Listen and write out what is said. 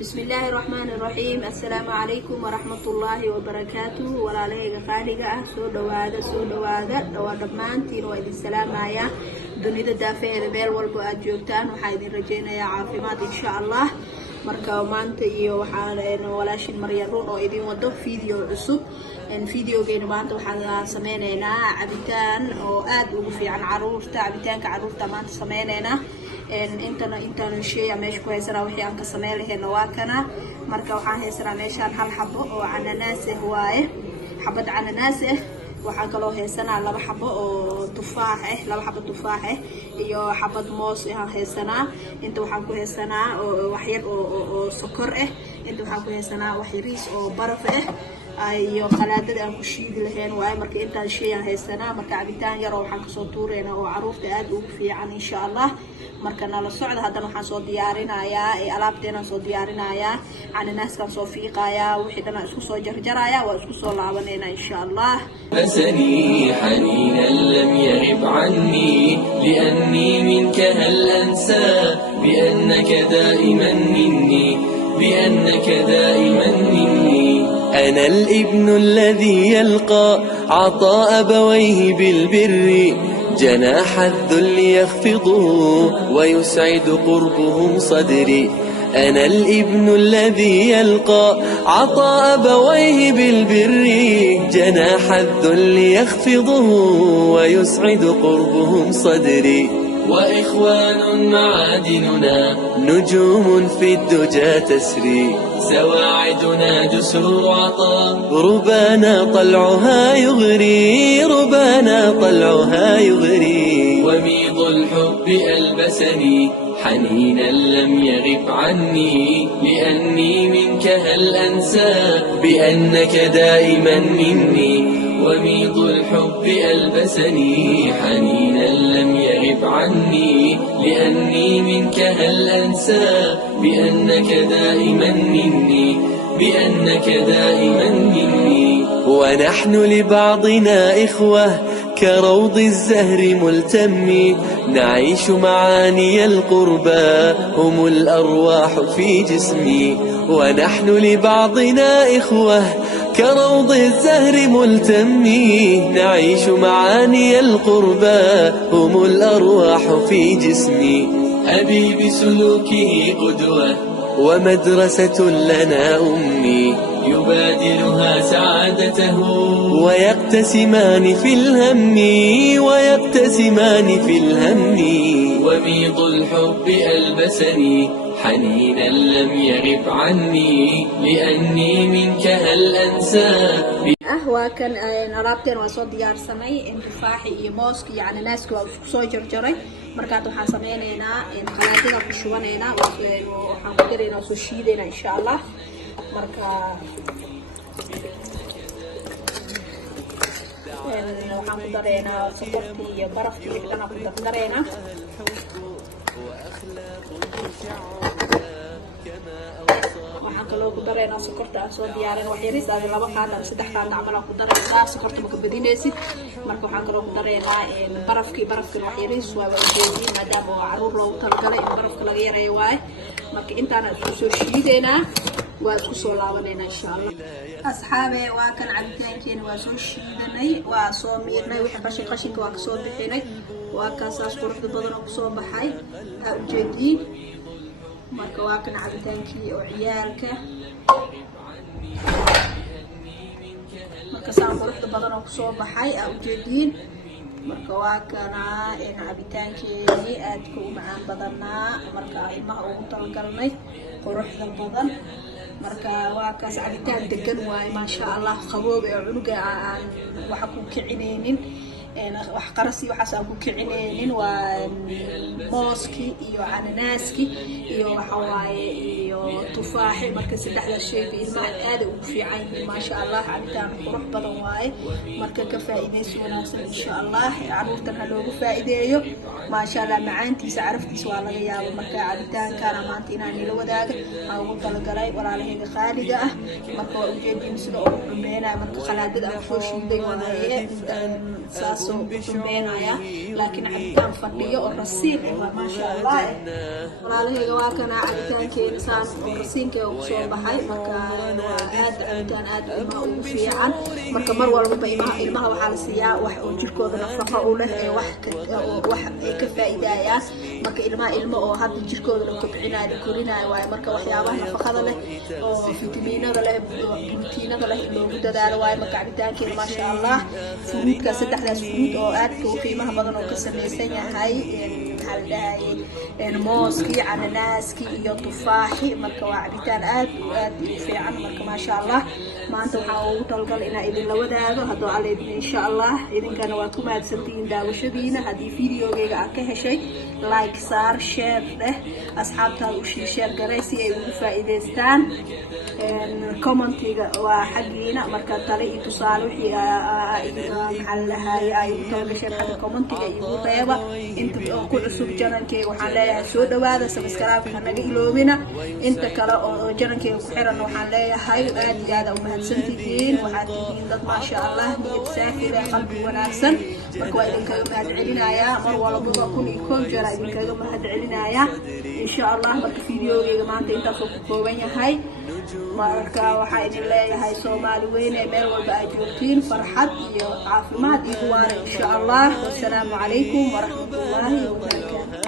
بسم الله الرحمن الرحيم. السلام عليكم ورحمة الله وبركاته. ولا ليك خالقة سو دوادا دمانتين وإذ السلام يا دنيا دافئة بيل والبؤات جوتان وحيد رجينا يا عافيمات إن شاء الله. marka maanta iyo waxaan walaashin Maryam oo idin wado video cusub videogeena maanta waxaan sameynaynaa cabitaan oo aad ugu fiican caruurta cabitaanka caruurta maanta sameynaynaa intaan shay meesha ku haysanaa wixii aan ka sameyn lahayn waa kana marka waxaan haysanaa meeshaan hal xabo oo cananaas ah waaye xabad cananaas ah waxaan kaloo haysanaa laba xabo oo tufaax ah iyo xabad moos ah haysanaa inta waxaan ku haysanaa wax yar oo sokor ah inta waxaan ku haysanaa wax yariis oo baraf ah iyo qalaadada aan ku shiidi lahayn waaye marka intaan shay aan haysanaa marka cabitaan yar oo waxaan ka soo tuureynaa oo caruurta aad ugu fiican insha Allah marka nala socda haddana waxaan soo diyaarinayaa alaabteena soo diyaarinayaa cananaaskan soo fiiqayaa wixii dhan isku soo jarjarayaa waa isku soo laabaneynaa insha Allah بسني حنينا لم يغب عني لأني منك هل أنسى بأنك دائما مني أنا الابن الذي يلقى عطاء أبويه بالبر جناح الذل يخفضه ويسعد قربهم صدري أنا الابن الذي يلقى عطاء أبويه بالبر جناح الذل يخفضه ويسعد قربهم صدري وإخوان معادننا نجوم في الدجى تسري سواعدنا جسور عطاء ربانا طلعها يغري وميض الحب ألبسني حنينا لم يغب عني لأني منك هل أنسى بأنك دائما مني وميض الحب ألبسني حنينا لم يغب عني لأني منك هل أنسى بأنك دائما مني ونحن لبعضنا إخوة كروض الزهر ملتم نعيش معاني القربى هم الأرواح في جسمي ونحن لبعضنا إخوة كروض الزهر ملتم نعيش معاني القربى هم الأرواح في جسمي أبي بسلوكه قدوة ومدرسة لنا أمي يبادلها سعادته ويقتسمان في الهم وميض الحب ألبسني حنينا لم يغب عني لأني منك هل أنسى وكان alaabteen waa soo diyaarsanay tufaaxi iyo mooski iyo cananaaska waa isku soo jarjaray markaad waxaan sameynaynaa qalaadada ku shubanaynaa waxaan ku dareynaa soo shiideynaa insha Allah marka waxaan ku dareynaa sokorti iyo barafti dhan ku dareynaa waxaan kaloo ku dareynaa sokorta aan soo diyaarin wax yariis aad laba qaad ama saddex qaad camal aan ku dareynaa sokorta ma ka badinaysid marka waxaan kaloo ku dareynaa barafki wax yariis waa ujeedin maadaama caruur loogu talagalay in barafka laga yareeyo waaye marka intaan isku soo shiideynaa waa isku soo laabaneynaa insha Allah asxaabe waa kan cabitaankeena waa soo shiidanay waa soo miirnay wixii qashinka waa ka soo bixinay waa kaasaas quruxda badan oo soo baxay ujeedin marka waa kan cabitaankii oo ciyaalka marka saan quruxda badan oo soo baxay ujeedin marka waa kana cabitaankeeni aad ku macaan badanaa marka ilmaha ugu talagalnay quruxda badan marka waa kaas cabitaan degan waay ma sha Allah qaboob ee cunuga aan waxa ku kicineynin wax qarasi waxaas aan ku kicineynin waa mooski iyo cananaaski iyo waxa waaye iyo tufaaxi marka saddexda shay ilmaha aad ugu fiican ma sha Allah cabitaan qurux badan waay marka ka faa'iideyso wanaagsan insha Allah caruurtana loogu faa'iideeyo ma sha Allah macaantiisa caraftiisa waa laga yaabo marka cabitaankan maanta inaan ila wadaago aan ugu talagalay walaalahayga qaaliga ah marka waa ujeedin sida uu xumeynaa marka qalaadada aan soo shiiday waaye saas soo dambeynaya laakiin cabitaan fadhiyo oo rasiin ah ma sha Allah walaalahayga waa kana cabitaankeena saan oo rasiinka uu soo baxay marka aad cabitaan aad u fiican marka mar walba ilmaha waxaa la siiyaa wax oo jirkooda nafaqo u leh ee wax ay ka faa'iidayaan marka ilmo oo hadda jirkooda la kobcinayo korinayo waay marka waxyaabaha nafaqada leh oo fitamiinada leh borotiinada leh loogu dadaalo waay marka cabitaankeena ma sha Allah fruudka saddexdaas fruud oo aad u qiimaha badan oo ka samaysan yahay mooski cananaaski iyo tufaaxi marka waa cabitaan aad u fiican marka ma sha Allah maanta waxaa ugu talgal inaa idin la wadaago haddoo alle insha Allah idinkana waa ku mahadsantihiin daawashadiina haddii videogayga aad ka heshay like saar share dheh asxaabtaada u share garay si ay ugu faa'iidaystaan commentiga waa xagiina marka tale iyo tusaale wixii maxaa lahaay ay u talgasheen xagga commentiga igu reeba inta ku cusub janankeyga waxaan leeyahay soo dhawaada subscribe ha naga iloobina inta kale oo janankeyga ku xiran waxaan leeyahay aad iyo aad u mahadsantihiin waxaad tihiin dad ma sha Allah niyad saafi leh qalbi wanaagsan marka waa idinkaga mahadcelinayaa mar walba kun iyo kow jeer idinkaga mahadcelinayaa insha Allah marka videogayga maanta intaas uu ku kooban yahay marka waxaa idin leeyahay Soomaali weyne meel walba aad joogtiin farxad iyo caafimaad iyo waara insha Allah wassalaamu calaykum wa rahmatullaahi wa barakaatuh